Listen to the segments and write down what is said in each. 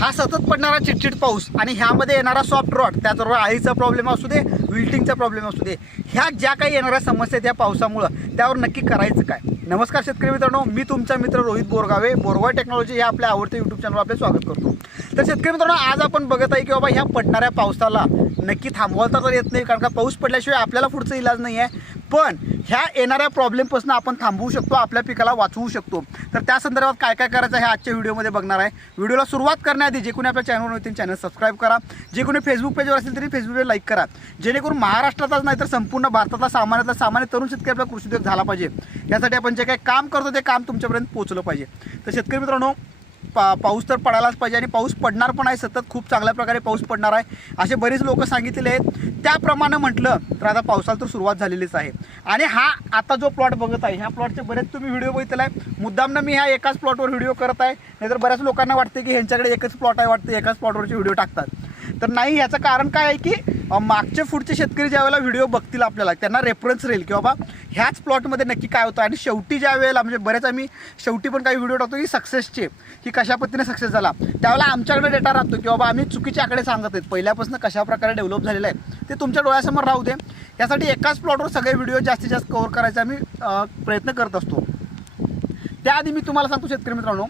हा सतत पडणारा चिटचिट पाऊस आणि ह्यामध्ये येणारा सॉफ्ट रॉट त्याचबरोबर आळीचा प्रॉब्लेम असू दे विल्टिंगचा प्रॉब्लेम असू दे ह्या ज्या काही येणाऱ्या समस्या आहेत या पावसामुळं त्यावर नक्की करायचं काय? नमस्कार शेतकरी मित्रांनो मी तुमचा मित्र रोहित बोरगावे बोरगाव टेक्नॉलॉजी या आपल्या आवडत्या यूट्यूब चॅनलवर आपले स्वागत करतो. तर शेतकरी मित्रांनो आज आपण बघत आहे की बाबा ह्या पडणाऱ्या पावसाला नक्की थांबवता तर येत नाही कारण का पाऊस पडल्याशिवाय आपल्याला पुढचा इलाज नाही आहे पण ह्या येणाऱ्या प्रॉब्लेमपासून आपण थांबवू शकतो आपल्या पिकाला वाचवू शकतो. तर त्या संदर्भात काय काय करायचं हे आजच्या व्हिडिओमध्ये बघणार आहे. व्हिडिओला सुरुवात करण्याआधी जे कोणी आपल्या चॅनलवर होतील चॅनल सबस्क्राईब करा जे कोणी फेसबुक पेजवर असेल तरी फेसबुकवर लाईक करा. जेणेकरून महाराष्ट्रातच नाही तर संपूर्ण भारतातला सामान्यातला सामान्य तरुण शेतकरी आपला कृषी उद्योग झाला पाहिजे. यासाठी आपण जे काही काम करतो ते काम तुमच्यापर्यंत पोहोचलं पाहिजे. तर शेतकरी मित्रांनो पा पाऊस तर पडायलाच पाहिजे आणि पाऊस पडणार पण आहे सतत खूप चांगल्या प्रकारे पाऊस पडणार आहे. असे बरेच लोक सांगितलेले आहेत. त्याप्रमाणे म्हटलं तर आता पावसाला तर सुरुवात झालेलीच आहे. आणि हा आता जो प्लॉट बघत आहे ह्या प्लॉटचे बरेच तुम्ही व्हिडिओ बघितला आहे. मुद्दामनं मी ह्या एकाच प्लॉटवर व्हिडिओ करत आहे. नाहीतर बऱ्याच लोकांना वाटते की ह्यांच्याकडे एकच प्लॉट आहे वाटतं एकाच प्लॉटवरचे व्हिडिओ टाकतात. तर नाही याचं कारण काय आहे की मागच्या मागचे पुढचे शेतकरी ज्यावेळेला व्हिडिओ बघतील आपल्याला त्यांना रेफरन्स राहील की बाबा ह्याच प्लॉटमध्ये नक्की काय होतं. आणि शेवटी ज्या वेळेला म्हणजे बरेच आम्ही शेवटी पण काही व्हिडिओ टाकतो की सक्सेसचे की कशा पद्धतीने सक्सेस झाला. त्यावेळेला आमच्याकडे डेटा राहतो की बाबा आम्ही चुकीचे आकडे सांगत आहेत. पहिल्यापासून कशा प्रकारे डेव्हलप झालेलं आहे ते तुमच्या डोळ्यासमोर राहू दे. यासाठी एकाच प्लॉटवर सगळे व्हिडिओ जास्तीत जास्त कव्हर करायचा आम्ही प्रयत्न करत असतो. त्याआधी मी तुम्हाला सांगतो शेतकरी मित्रांनो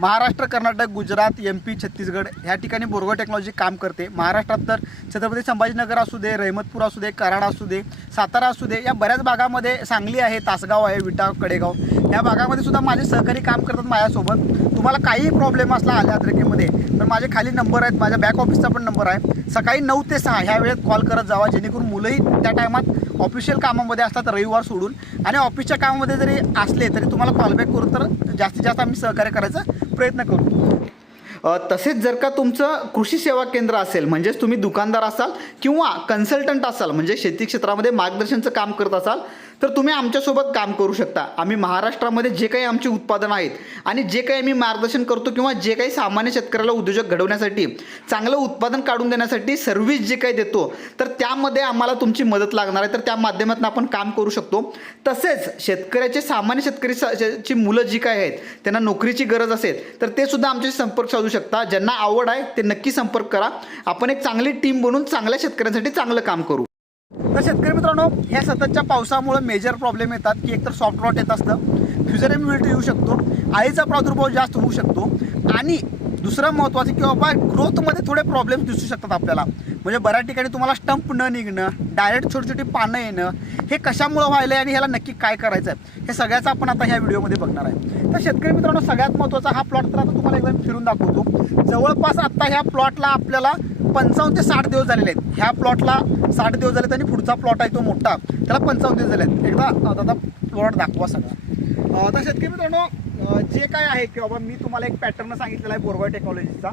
महाराष्ट्र कर्नाटक गुजरात एम पी छत्तीसगड ह्या ठिकाणी बोरगाव टेक्नॉलॉजी काम करते. महाराष्ट्रात तर छत्रपती संभाजीनगर असू दे रहमतपूर असू दे कराड असू दे सातारा असू दे या बऱ्याच भागामध्ये सांगली आहे तासगाव आहे विटा कडेगाव. या भागामध्ये सुद्धा माझे सहकारी काम करतात माझ्यासोबत. तुम्हाला काहीही प्रॉब्लेम असला आल्या अद्रकेमध्ये तर माझे खाली नंबर आहेत माझ्या बॅक ऑफिसचा पण नंबर आहे. सकाळी नऊ ते सहा ह्या वेळेत कॉल करत जावा जेणेकरून मुलंही त्या टायमात ऑफिशियल कामामध्ये असतात रविवार सोडून. आणि ऑफिसच्या कामामध्ये जरी असले तरी तुम्हाला कॉलबॅक करून तर जास्तीत जास्त आम्ही सहकार्य करायचा प्रयत्न करू तसेच जर का तुमचं कृषी सेवा केंद्र असेल म्हणजेच तुम्ही दुकानदार असाल किंवा कन्सल्टंट असाल म्हणजे शेती क्षेत्रामध्ये मार्गदर्शनचं काम करत असाल तर तुम्ही आमच्यासोबत काम करू शकता. आम्ही महाराष्ट्रामध्ये जे काही आमची उत्पादनं आहेत आणि जे काही आम्ही मार्गदर्शन करतो किंवा जे काही सामान्य शेतकऱ्याला उद्योजक घडवण्यासाठी चांगलं उत्पादन काढून देण्यासाठी सर्व्हिस जे काही देतो तर त्यामध्ये आम्हाला तुमची मदत लागणार आहे. तर त्या माध्यमातून आपण काम करू शकतो. तसेच शेतकऱ्याचे सामान्य शेतकरी सा- ची मुलं जी काय आहेत त्यांना नोकरीची गरज असेल तर ते सुद्धा आमच्याशी संपर्क साधू शकता. ज्यांना आवड आहे ते नक्की संपर्क करा. आपण एक चांगली टीम बनवून चांगल्या शेतकऱ्यांसाठी चांगलं काम करू. तर शेतकरी मित्रांनो ह्या सततच्या पावसामुळे मेजर प्रॉब्लेम येतात की एकतर सॉफ्ट रॉट येत असतं फ्युजरेबिलिटी येऊ शकतो आळीचा प्रादुर्भाव जास्त होऊ शकतो आणि दुसरं महत्त्वाचं की बाबा ग्रोथमध्ये थोडे प्रॉब्लेम दिसू शकतात आपल्याला. म्हणजे बऱ्याच ठिकाणी तुम्हाला स्टंप न निघणं डायरेक्ट छोटी छोटी पानं येणं हे कशामुळं व्हायलं आहे आणि ह्याला नक्की काय करायचं आहे हे सगळ्याचं आपण आता ह्या व्हिडिओमध्ये बघणार आहे. तर शेतकरी मित्रांनो सगळ्यात महत्त्वाचा हा प्लॉट तर आता तुम्हाला एकदम फिरून दाखवतो. जवळपास आता ह्या प्लॉटला आपल्याला पंचावन्न ते साठ दिवस झालेले आहेत. ह्या प्लॉटला साठ दिवस झालेत आणि पुढचा प्लॉट आहे तो मोठा. त्याला पंचावन्न दिवस झाले आहेत एकदा दादा प्लॉट दाखवा सगळा. आता शेतकरी मित्रांनो जे काय आहे की बाबा मी तुम्हाला एक पॅटर्न सांगितलेला आहे बोरगाव टेक्नॉलॉजीचा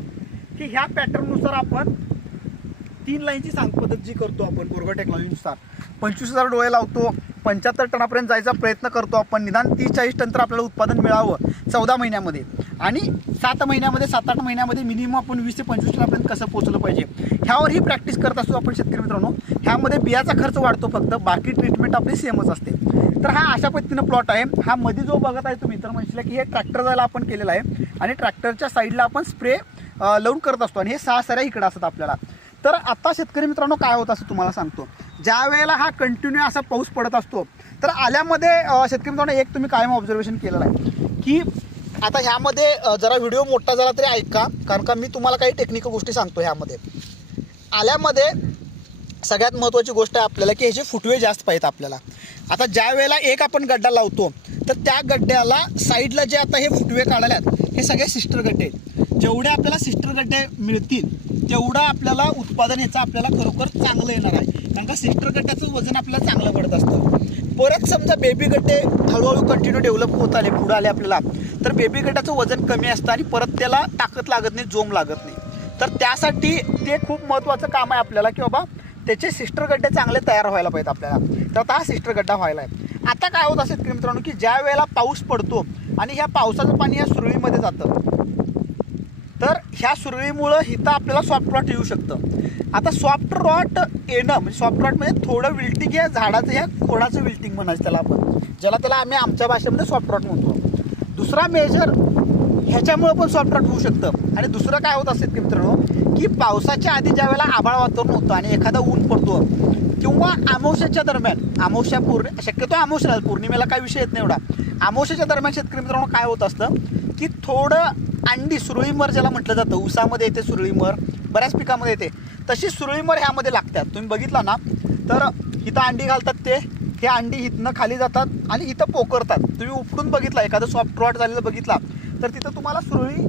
की ह्या पॅटर्ननुसार आपण तीन लाईनची सांग पद्धत जी करतो आपण बोरगाव टेक्नॉलॉजीनुसार. पंचवीस हजार डोळे लावतो पंच्याहत्तर टनापर्यंत जायचा प्रयत्न करतो आपण. निदान तीस चाळीस टन तर आपल्याला उत्पादन मिळावं चौदा महिन्यामध्ये. आणि सात महिन्यामध्ये सात आठ महिन्यामध्ये मिनिमम आपण वीस ते पंचवीस टनापर्यंत कसं पोहोचलं पाहिजे? ह्यावर ही प्रॅक्टिस करत असतो आपण शेतकरी मित्रांनो. ह्यामध्ये बियाचा खर्च वाढतो फक्त बाकी ट्रीटमेंट आपली सेमच असते. तर हा अशा पद्धतीनं प्लॉट आहे. हा मध्ये जो बघत आहे तुम्ही तर म्हणशील की हे ट्रॅक्टर जायला आपण केलेलं आहे आणि ट्रॅक्टरच्या साईडला आपण स्प्रे लावून करत असतो आणि हे सहा सऱ्या इकडं असतात आपल्याला. तर आता शेतकरी मित्रांनो काय होत असं तुम्हाला सांगतो. ज्या वेळेला हा कंटिन्यू असा पाऊस पडत असतो तर आल्यामध्ये शेतकरी मित्रांनो एक तुम्ही कायम ऑब्झर्वेशन केलेलं आहे की आता ह्यामध्ये जरा व्हिडिओ मोठा झाला तरी ऐका कारण का मी तुम्हाला काही टेक्निकल गोष्टी सांगतो ह्यामध्ये. आल्यामध्ये सगळ्यात महत्त्वाची गोष्ट आहे आपल्याला की ह्याचे फुटवे जास्त पाहिजेत आपल्याला. आता ज्या वेळेला एक आपण गड्डा लावतो तर त्या गड्ड्याला साईडला जे आता हे फुटवे काढायला आहेत हे सगळे सिस्टर गड्डे आहेत. जेवढे आपल्याला सिस्टर गड्डे मिळतील तेवढं आपल्याला उत्पादन याचं आपल्याला खरोखर चांगलं येणार आहे. कारण का सिस्टर गड्ड्याचं वजन आपल्याला चांगलं पडत असतं. परत समजा बेबी गड्डे हळूहळू कंटिन्यू डेव्हलप होत आले पुढं आले आपल्याला तर बेबी गड्ड्याचं वजन कमी असतं आणि परत त्याला ताकद लागत नाही जोम लागत नाही. तर त्यासाठी ते खूप महत्त्वाचं काम आहे आपल्याला की बाबा त्याचे सिस्टर गड्डे चांगले तयार व्हायला पाहिजेत आपल्याला. तर आता हा सिस्टर गड्डा व्हायला आहे. आता काय होत असेल की मित्रांनो की ज्या वेळेला पाऊस पडतो आणि ह्या पावसाचं पाणी या सुरळीमध्ये जातं तर ह्या सुरळीमुळं इथं आपल्याला सॉफ्ट प्लॉट येऊ शकतं. आता सॉफ्ट रॉट येणं म्हणजे सॉफ्ट रॉट म्हणजे थोडं विल्टिंग या झाडाचं ह्या खोडाचं विल्टिंग म्हणायचं त्याला आपण? ज्याला त्याला आम्ही आमच्या भाषेमध्ये सॉफ्ट रॉट म्हणतो. दुसरा मेजर ह्याच्यामुळं पण सॉफ्ट रॉट होऊ शकतं. आणि दुसरं काय होत असेल की मित्रांनो की पावसाच्या आधी ज्या वेळेला आभाळ वातावरण होतं आणि एखादा ऊन पडतो किंवा अमावस्याच्या दरम्यान आमोश्या पूर्ण शक्यतो अमावस्या पौर्णिमेला काय विषय येत नाही एवढा. आमोश्याच्या दरम्यान शेतकरी मित्रांनो काय होत असतं की थोडं अंडी सुरळीमर ज्याला म्हटलं जातं उसामध्ये येते सुरळीमर बऱ्याच पिकामध्ये येते. तशी सुरळीमर ह्यामध्ये लागतात. तुम्ही बघितला ना? तर इथं अंडी घालतात ते. हे अंडी इथनं खाली जातात आणि इथं पोकरतात तुम्ही उपटून बघितला एखादं सॉफ्ट रॉड झालेलं बघितला तर तिथं तुम्हाला सुरळी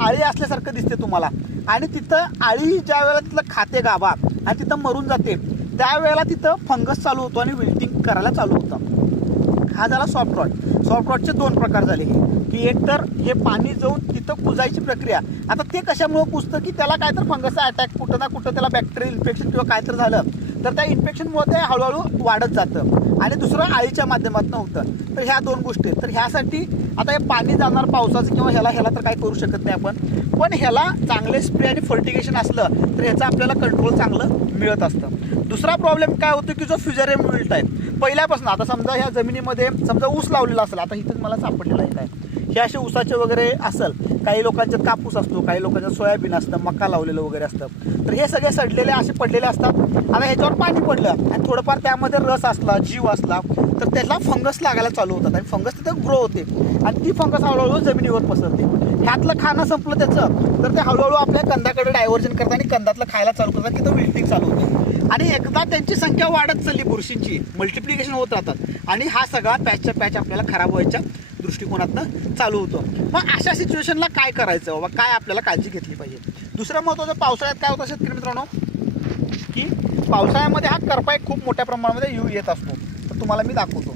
आळी असल्यासारखं दिसते तुम्हाला. आणि तिथं आळी ज्या वेळेला तिथलं खाते गाभा आणि तिथं मरून जाते त्यावेळेला तिथं फंगस चालू होतो आणि विल्टिंग करायला चालू होतं. हा झाला सॉफ्ट रॉट सॉफ्ट रॉडचे दोन प्रकार झाले. की एक तर हे पाणी जाऊन तिथं कुजायची प्रक्रिया. आता ते कशामुळे कुजतं की त्याला काय तर फंगसचा अटॅक कुठं ना कुठं त्याला बॅक्टेरिया इन्फेक्शन किंवा काय तर झालं तर त्या इन्फेक्शनमुळे ते हळूहळू वाढत जातं. आणि दुसरं आळीच्या माध्यमातून होतं. तर ह्या दोन गोष्टी आहेत. तर ह्यासाठी आता हे पाणी जाणार पावसाचं किंवा ह्याला ह्याला तर काय करू शकत नाही आपण. पण ह्याला चांगले स्प्रे आणि फर्टिगेशन असलं तर ह्याचा आपल्याला कंट्रोल चांगलं मिळत असतं. दुसरा प्रॉब्लेम काय होतो की जो फ्युजरेम विल्ट आहे पहिल्यापासून आता समजा ह्या जमिनीमध्ये समजा ऊस लावलेला असेल आता इथं मला सापडलेला आहे काय? हे असे ऊसाचे वगैरे असेल काही लोकांच्यात कापूस असतो काही लोकांच्यात सोयाबीन असतं मका लावलेलं वगैरे असतं. तर हे सगळे सडलेले असे पडलेले असतात. आता ह्याच्यावर पाणी पडलं आणि थोडंफार त्यामध्ये रस असला जीव असला तर त्याला फंगस लागायला चालू होतात. आणि फंगस तिथं ग्रो होते. आणि ती फंगस हळूहळू जमिनीवर पसरते. ह्यातलं खाणं संपलं त्याचं तर ते हळूहळू आपल्या कंदाकडे डायव्हर्जन करतात आणि कंदातलं खायला चालू करतात तिथं विल्टिंग चालू होते. आणि एकदा त्यांची संख्या वाढत चालली बुरशींची मल्टिप्लिकेशन होत राहतात. आणि हा सगळा पॅचच्या पॅच आपल्याला खराब व्हायच्या दृष्टिकोनातनं चालू होतो. मग अशा सिच्युएशनला काय करायचं? बाबा काय आपल्याला काळजी घेतली पाहिजे? दुसरं महत्त्वाचं पावसाळ्यात काय होतं शेतकरी मित्रांनो? की पावसाळ्यामध्ये हा करपा खूप मोठ्या प्रमाणामध्ये यू येत असतो. तर तुम्हाला मी दाखवतो.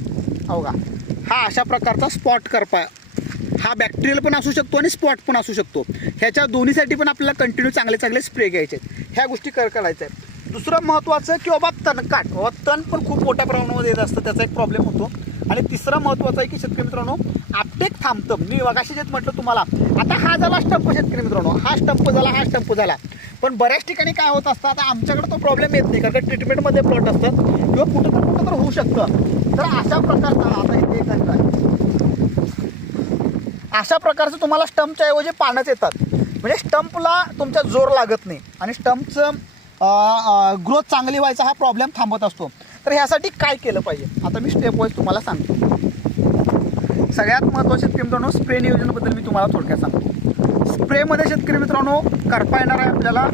हो का हा अशा प्रकारचा स्पॉट करपा हा बॅक्टेरियल पण असू शकतो आणि स्पॉट पण असू शकतो. ह्याच्या दोन्हीसाठी पण आपल्याला कंटिन्यू चांगले चांगले स्प्रे घ्यायचे आहेत. ह्या गोष्टी कर करायच्या आहेत. दुसरं महत्त्वाचं की बाबा तणकाट बाबा तण पण खूप मोठ्या प्रमाणामध्ये येत असतं त्याचा एक प्रॉब्लेम होतो. आणि तिसरं महत्त्वाचं आहे की शेतकरी मित्रांनो आपटेक थांबतं. मी वगाशी जेच म्हटलं तुम्हाला. आता हा झाला स्टंप शेतकरी मित्रांनो. हा स्टंप झाला हा स्टंप झाला. पण बऱ्याच ठिकाणी काय होत असतं आता आमच्याकडे तो प्रॉब्लेम येत नाही. कारण का ट्रीटमेंटमध्ये प्लॉट असतात किंवा कुठं तर कुठं तर होऊ शकतं. तर अशा प्रकारचा आता इथे एक आहे. अशा प्रकारचं तुम्हाला स्टंपच्या ऐवजी पानच येतात. म्हणजे स्टंपला तुमचा जोर लागत नाही. आणि स्टंपचं ग्रोथ चांगली व्हायचा हा प्रॉब्लेम थांबत असतो. तर ह्यासाठी काय केलं पाहिजे? आता मी स्टेप वाईज तुम्हाला सांगतो. सगळ्यात महत्त्वाचे शेतकरी मित्रांनो स्प्रे नियोजनाबद्दल मी तुम्हाला थोडक्यात सांगतो. स्प्रेमध्ये शेतकरी मित्रांनो करपा येणार आहे आपल्याला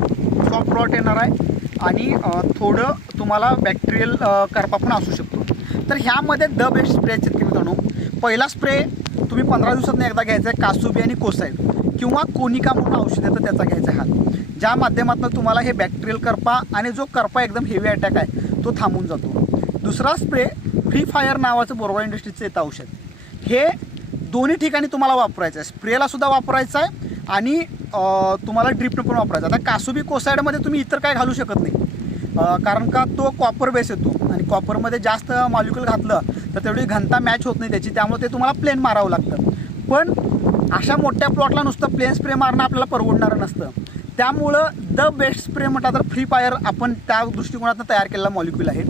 सॉफ्ट रॉट येणार आहे आणि थोडं तुम्हाला बॅक्टेरियल करपा पण असू शकतो. तर ह्यामध्ये द बेस्ट स्प्रे आहेत शेतकरी मित्रांनो. पहिला स्प्रे तुम्ही पंधरा दिवसातून एकदा घ्यायचा आहे कासुबी आणि कोसाईड किंवा कोनिका म्हणून औषध येतं त्याचा घ्यायचा हात. ज्या माध्यमातून तुम्हाला हे बॅक्टेरियल करपा आणि जो करपा एकदम हेवी अटॅक आहे तो थांबून जातो. दुसरा स्प्रे फ्री फायर नावाचं बोरवा इंडस्ट्रीचं येतं औषध. हे दोन्ही ठिकाणी तुम्हाला वापरायचं आहे. स्प्रेला सुद्धा वापरायचं आहे आणि तुम्हाला ड्रिपनं पण वापरायचं आहे. आता कासुबी कोसाईडमध्ये तुम्ही इतर काय घालू शकत नाही. कारण का तो कॉपर बेस येतो आणि कॉपरमध्ये जास्त मॉलिक्युल घातलं तर तेवढी घनता मॅच होत नाही त्याची. त्यामुळे ते तुम्हाला प्लेन मारावं लागतं. पण अशा मोठ्या प्लॉटला नुसतं प्लेन स्प्रे मारणं आपल्याला परवडणारं नसतं. त्यामुळं द बेस्ट स्प्रे म्हटलं तर फ्री फायर आपण त्या दृष्टिकोनातून तयार केलेला मॉलिक्युल आहे.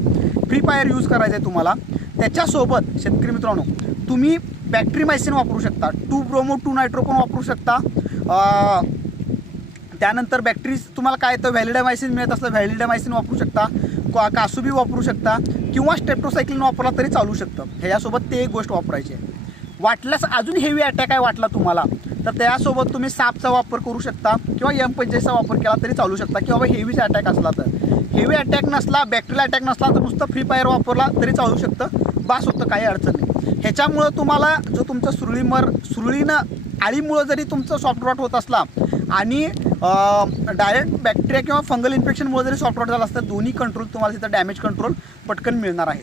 फ्री फायर यूज करायचं आहे तुम्हाला. त्याच्यासोबत शेतकरी मित्रांनो तुम्ही बॅटरी मायसिन वापरू शकता टू ब्रोमो टू नायट्रो पण वापरू शकता. त्यानंतर बॅक्टरीज तुम्हाला काय तर व्हॅलिडामायसिन मिळत असलं व्हॅलिडामायसिन वापरू शकता. का कासुबी वापरू शकता. किंवा स्टेप्टोसायक्लिन वापरला तरी चालू शकतं. ह्याच्यासोबत ते एक गोष्ट वापरायची आहे. वाटल्यास अजून हेवी अटॅक आहे वाटला तुम्हाला. तर त्यासोबत तुम्ही सापचा वापर करू शकता किंवा एम पंचेचा वापर केला तरी चालू शकता किंवा बाबा हेवीचा अटॅक असला तर. हेवी अटॅक नसला बॅक्टेरियल अटॅक नसला तर नुसतं फ्री फायर वापरला तरी चालू शकतं. बास होतं काही अडचण नाही. ह्याच्यामुळं तुम्हाला जो तुमचा सुरळीमर सुरळीनं आळीमुळं जरी तुमचं सॉफ्ट रॉट होत असला आणि डायरेक्ट बॅक्टेरिया किंवा फंगल इन्फेक्शनमुळे जरी सॉफ्ट रॉट झाला असतं दोन्ही कंट्रोल तुम्हाला तिथं डॅमेज कंट्रोल पटकन मिळणार आहे.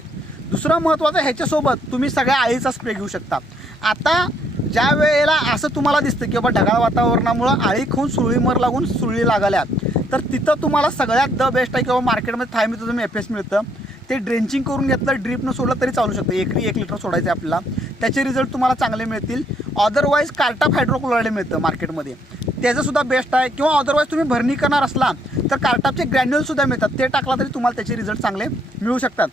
दुसरं महत्त्वाचं ह्याच्यासोबत तुम्ही सगळ्या आळीचा स्प्रे घेऊ शकता. आता ज्या वेळेला असं तुम्हाला दिसतं की बाबा ढगाळ वातावरणामुळं आळी खाऊन सुळीमर लागून सुळी लागल्या तर तिथं तुम्हाला सगळ्यात द बेस्ट आहे किंवा मार्केटमध्ये थायमिचं तुम्ही एफ एस मिळतं. ते ड्रेंचिंग करून घेतलं ड्रीपनं सोडलं तरी चालू शकतं. एकरी एक लिटर सोडायचं आहे आपल्याला. त्याचे रिझल्ट तुम्हाला चांगले मिळतील. अदरवाईज कार्टाप हायड्रोक्लोराईड मिळतं मार्केटमध्ये त्याचंसुद्धा बेस्ट आहे. किंवा अदरवाईज तुम्ही भरणी करणार असला तर कार्टापचे ग्रॅन्युअलसुद्धा मिळतात. ते टाकला तरी तुम्हाला त्याचे रिझल्ट चांगले मिळू शकतात.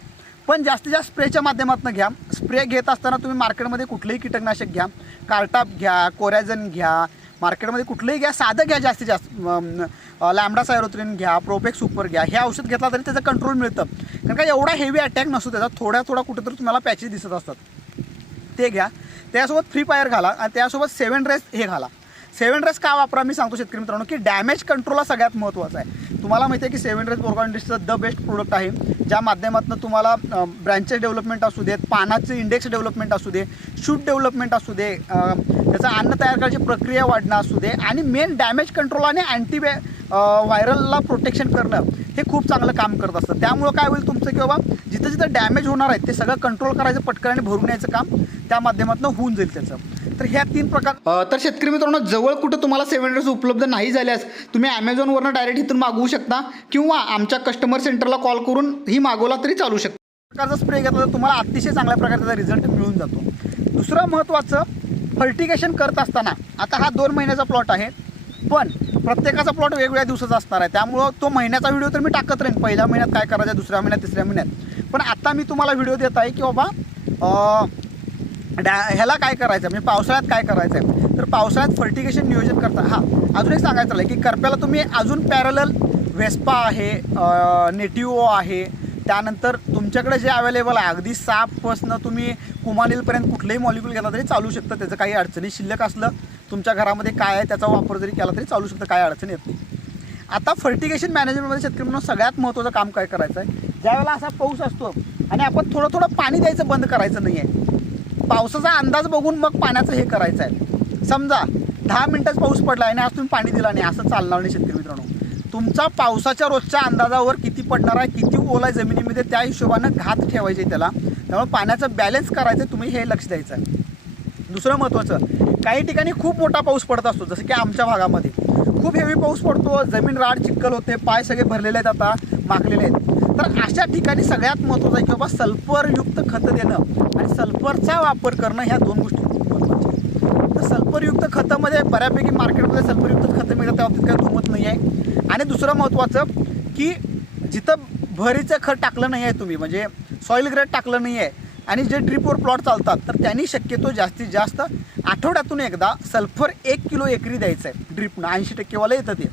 पण जास्तीत जास्त स्प्रेच्या माध्यमातून घ्या. स्प्रे घेत असताना तुम्ही मार्केटमध्ये कुठलंही कीटकनाशक घ्या. कार्टाप घ्या कोरॅझन घ्या मार्केटमध्ये कुठलंही घ्या साधं घ्या जास्तीत जास्त. लॅमडा सायरोत्रिन घ्या प्रोपेक सुपर घ्या. हे औषध घेतला तरी त्याचं कंट्रोल मिळतं. कारण का एवढा हेवी अटॅक नसतो त्याचा. थोड्या थोडा कुठेतरी तुम्हाला पॅचेस दिसत असतात. ते घ्या. त्यासोबत फ्री फायर घाला आणि त्यासोबत सेवन रेस हे घाला. सेवन रेस का वापरा? मी सांगतो शेतकरी मित्रांनो की डॅमेज कंट्रोल हा सगळ्यात महत्त्वाचा आहे. तुम्हाला माहिती आहे की सेवन रेस बोरगाव इंडस्ट्रीचं द बेस्ट प्रोडक्ट आहे. ज्या माध्यमातून तुम्हाला ब्रँचेस डेव्हलपमेंट असू देत पानाचे इंडेक्स डेव्हलपमेंट असू दे शूट डेव्हलपमेंट असू दे त्याचा त्याचं अन्न तयार करायची प्रक्रिया वाढणं असू दे आणि मेन डॅमेज कंट्रोल आणि अँटीबॅ व्हायरलला प्रोटेक्शन करणं हे खूप चांगलं काम करत असतं त्यामुळं काय होईल तुमचं की बाबा जिथं जिथं डॅमेज होणार आहे ते सगळं कंट्रोल करायचं पटकन आणि भरून यायचं काम त्या माध्यमातून होऊन जाईल त्याचं. तर ह्या तीन प्रकार तर शेतकरी मित्रांनो जवळ कुठं तुम्हाला सेवन डेज उपलब्ध नाही झाल्यास तुम्ही ॲमेझॉनवरनं डायरेक्ट इथून मागवू शकता किंवा आमच्या कस्टमर सेंटरला कॉल करून ही मागवला तरी चालू शकतो. प्रकारचा स्प्रे घेतला तर तुम्हाला अतिशय चांगल्या प्रकारे त्याचा रिझल्ट मिळून जातो. दुसरं महत्त्वाचं फर्टिगेशन करत असताना आता हा दोन महिन्याचा प्लॉट आहे पण प्रत्येकाचा प्लॉट वेगवेगळ्या दिवसाचा असणार आहे. त्यामुळं तो महिन्याचा व्हिडिओ तर मी टाकत राहीन. पहिल्या महिन्यात काय करायचं दुसऱ्या महिन्यात तिसऱ्या महिन्यात. पण आत्ता मी तुम्हाला व्हिडिओ देत आहे की बाबा डॅ ह्याला काय करायचं म्हणजे पावसाळ्यात काय करायचं आहे? तर पावसाळ्यात फर्टिगेशन नियोजन करता हां अजून एक सांगायचं आहे की करप्याला तुम्ही अजून पॅरल वेस्पा आहे नेटिओ आहे त्यानंतर तुमच्याकडे जे अवेलेबल आहे अगदी सापपासनं तुम्ही कुमानीलपर्यंत कुठलंही मॉलिक्यूल घेतला तरी चालू शकतं. त्याचं काही अडचणी शिल्लक असलं तुमच्या घरामध्ये काय आहे त्याचा वापर जरी केला तरी चालू शकतं काय अडचण येत नाही. आता फर्टिगेशन मॅनेजमेंटमध्ये शेतकरी म्हणून सगळ्यात महत्त्वाचं काम काय करायचं आहे ज्यावेळेला असा पाऊस असतो आणि आपण थोडं थोडं पाणी द्यायचं बंद करायचं नाही आहे पावसाचा अंदाज बघून मग पाण्याचं हे करायचं आहे समजा दहा मिनिटच पाऊस पडला आणि आज तुम्ही पाणी दिला नाही असं चालणार नाही शेतकरी मित्रांनो. तुमचा पावसाच्या रोजच्या अंदाजावर किती पडणार आहे किती ओला आहे जमिनीमध्ये त्या हिशोबानं घात ठेवायचे त्याला. त्यामुळे पाण्याचं बॅलन्स करायचं तुम्ही हे लक्ष द्यायचं. आहे दुसरं महत्त्वाचं काही ठिकाणी खूप मोठा पाऊस पडत असतो जसं की आमच्या भागामध्ये. खूप हेवी पाऊस पडतो जमीन राड चिक्कल होते पाय सगळे भरलेले आहेत आता माखलेले आहेत. तर अशा ठिकाणी सगळ्यात महत्त्वाचं आहे की बाबा सल्फरयुक्त खतं देणं आणि सल्फरचा वापर करणं ह्या दोन गोष्टी खूप महत्त्वाच्या आहेत. तर सल्फरयुक्त खतामध्ये बऱ्यापैकी मार्केटमध्ये सल्फरयुक्त खतं मिळतात त्या बाबतीत काही दुमत नाही आहे. आणि दुसरं महत्त्वाचं की जिथं भरीचं खत टाकलं नाही आहे तुम्ही म्हणजे सॉईल ग्रेड टाकलं नाही आहे आणि जे ड्रिपवर प्लॉट चालतात तर त्यांनी शक्यतो जास्तीत जास्त आठवड्यातून एकदा सल्फर एक किलो एकरी द्यायचं आहे ड्रिपनं ऐंशी टक्केवाला येतं ते.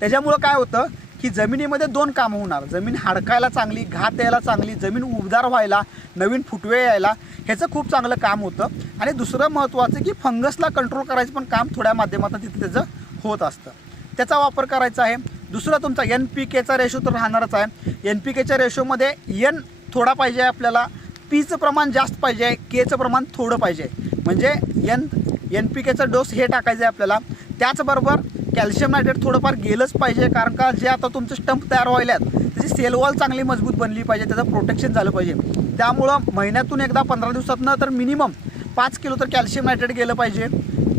त्याच्यामुळं काय होतं की जमिनीमध्ये दोन कामं होणार. जमीन हाडकायला चांगली घात यायला चांगली जमीन उबदार व्हायला नवीन फुटवे यायला ह्याचं खूप चांगलं काम होतं. आणि दुसरं महत्त्वाचं की फंगसला कंट्रोल करायचं पण काम थोड्या माध्यमातून तिथे त्याचं होत असतं. त्याचा वापर करायचा आहे. दुसरा तुमचा एन पी केचा रेशो तर राहणारच आहे. एन पी केच्या रेशोमध्ये एन थोडा पाहिजे आपल्याला. पीचं प्रमाण जास्त पाहिजे केचं प्रमाण थोडं पाहिजे म्हणजे एन एन पी केचा डोस हे टाकायचं आहे आपल्याला. त्याचबरोबर कॅल्शियम नायट्रेट थोडंफार गेलंच पाहिजे कारण का जे आता तुमचं स्टंप तयार व्हायल्यात त्याची सेल वॉल चांगली मजबूत बनली पाहिजे त्याचं प्रोटेक्शन झालं पाहिजे. त्यामुळं महिन्यातून एकदा पंधरा दिवसातनं तर मिनिमम पाच किलो तर कॅल्शियम नायट्रेट गेलं पाहिजे.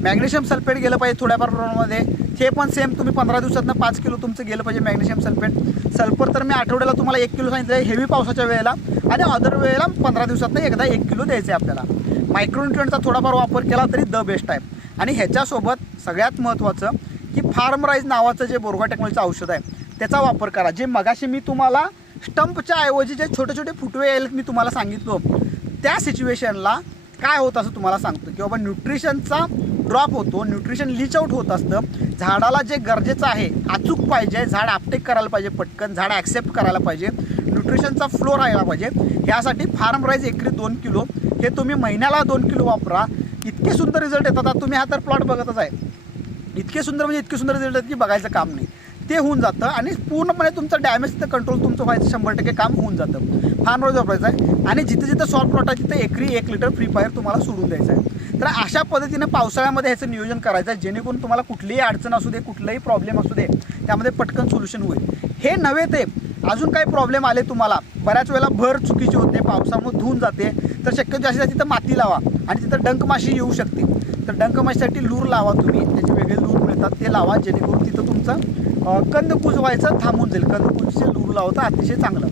मॅग्नेशियम सल्फेट गेलं पाहिजे थोड्याफार प्रमाणामध्ये. हे पण सेम तुम्ही पंधरा दिवसातनं पाच किलो तुमचं गेलं पाहिजे मॅग्नेशियम सल्फेट सल्फर तर मी आठवड्याला तुम्हाला एक किलो सांगितलं आहे हेवी पावसाच्या वेळेला. आणि अदर वेळेला पंधरा दिवसातनं एकदा एक किलो द्यायचं आहे आपल्याला. मायक्रोन्युट्रियनचा थोडाफार वापर केला तरी द बेस्ट आहे. आणि ह्याच्यासोबत सगळ्यात महत्त्वाचं की फार्म राईज नावाचं जे बोरगा टेक्नॉलॉजीचं औषध आहे त्याचा वापर करा. जे मगाशी मी तुम्हाला स्टंपच्या ऐवजी जे छोटे छोटे फुटवे यायला मी तुम्हाला सांगितलो त्या सिच्युएशनला काय होतं असं तुम्हाला सांगतो की बाबा न्यूट्रिशनचा ड्रॉप होतो न्यूट्रिशन लीच आउट होत असतं. झाडाला जे गरजेचं आहे अचूक पाहिजे झाड आपटेक करायला पाहिजे पटकन झाड ॲक्सेप्ट करायला पाहिजे न्यूट्रिशनचा फ्लो राहायला पाहिजे. ह्यासाठी फार्म राईज एकरी दोन किलो हे तुम्ही महिन्याला दोन किलो वापरा. इतके सुंदर रिझल्ट येतात. आता तुम्ही हा तर प्लॉट बघतच आहे. इतके सुंदर म्हणजे इतके सुंदर रिझल्ट आहेत की बघायचं काम नाही. ते होऊन जातं आणि पूर्णपणे तुमचं डॅमेज तर कंट्रोल तुमचं व्हायचं शंभर टक्के काम होऊन जातं. फार रोज वापरायचं आहे. आणि जिथे जिथं सॉफ्ट प्लॉट आहे तिथे एकरी एक लिटर फ्री फायर तुम्हाला सोडून द्यायचं आहे. तर अशा पद्धतीने पावसाळ्यामध्ये ह्याचं नियोजन करायचं आहे जेणेकरून तुम्हाला कुठलीही अडचण असू दे कुठलाही प्रॉब्लेम असू दे त्यामध्ये पटकन सोल्युशन होईल. हे नव्हे ते अजून काही प्रॉब्लेम आले तुम्हाला. बऱ्याच वेळेला भर चुकीची होते पावसामुळे धुवून जाते. तर शक्यतो जास्तीत जास्त तिथं माती लावा आणि तिथं डंक माशी येऊ शकते. तर डंकमाशीसाठी लूर लावा तुम्ही. त्याचे वेगळे लूर मिळतात. ते लावा जेणेकरून तिथं तुमचं अं, कंदकूज व्हायचं थांबून जाईल. कंदकूजचे लूर लावतं अतिशय चांगलं.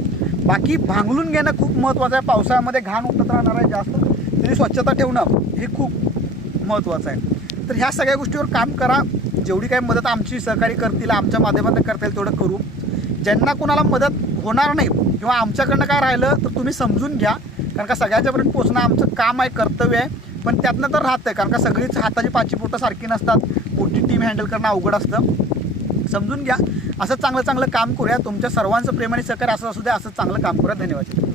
बाकी भांगलून घेणं खूप महत्त्वाचं आहे. पावसाळ्यामध्ये घाण उठत राहणार आहे जास्त. तरी स्वच्छता ठेवणं हे खूप महत्त्वाचं आहे. तर ह्या सगळ्या गोष्टीवर काम करा. जेवढी काही मदत आमची सहकारी करतील आमच्या माध्यमातून करता येईल तेवढं करू. ज्यांना कोणाला मदत होणार नाही किंवा आमच्याकडनं काय राहिलं तर तुम्ही समजून घ्या. कारण का सगळ्याच्यापर्यंत पोचणं आमचं काम आहे कर्तव्य आहे. पण त्यातनं तर राहतं कारण का सगळीच हाताची पाची बोटं सारखी नसतात. मोठी टीम हँडल करणं अवघड असतं. समजून घ्या. असं चांगलं चांगलं काम करूया. तुमच्या सर्वांचं प्रेम आणि सहकार्य असं असू द्या असं चांगलं काम करूया. धन्यवाद.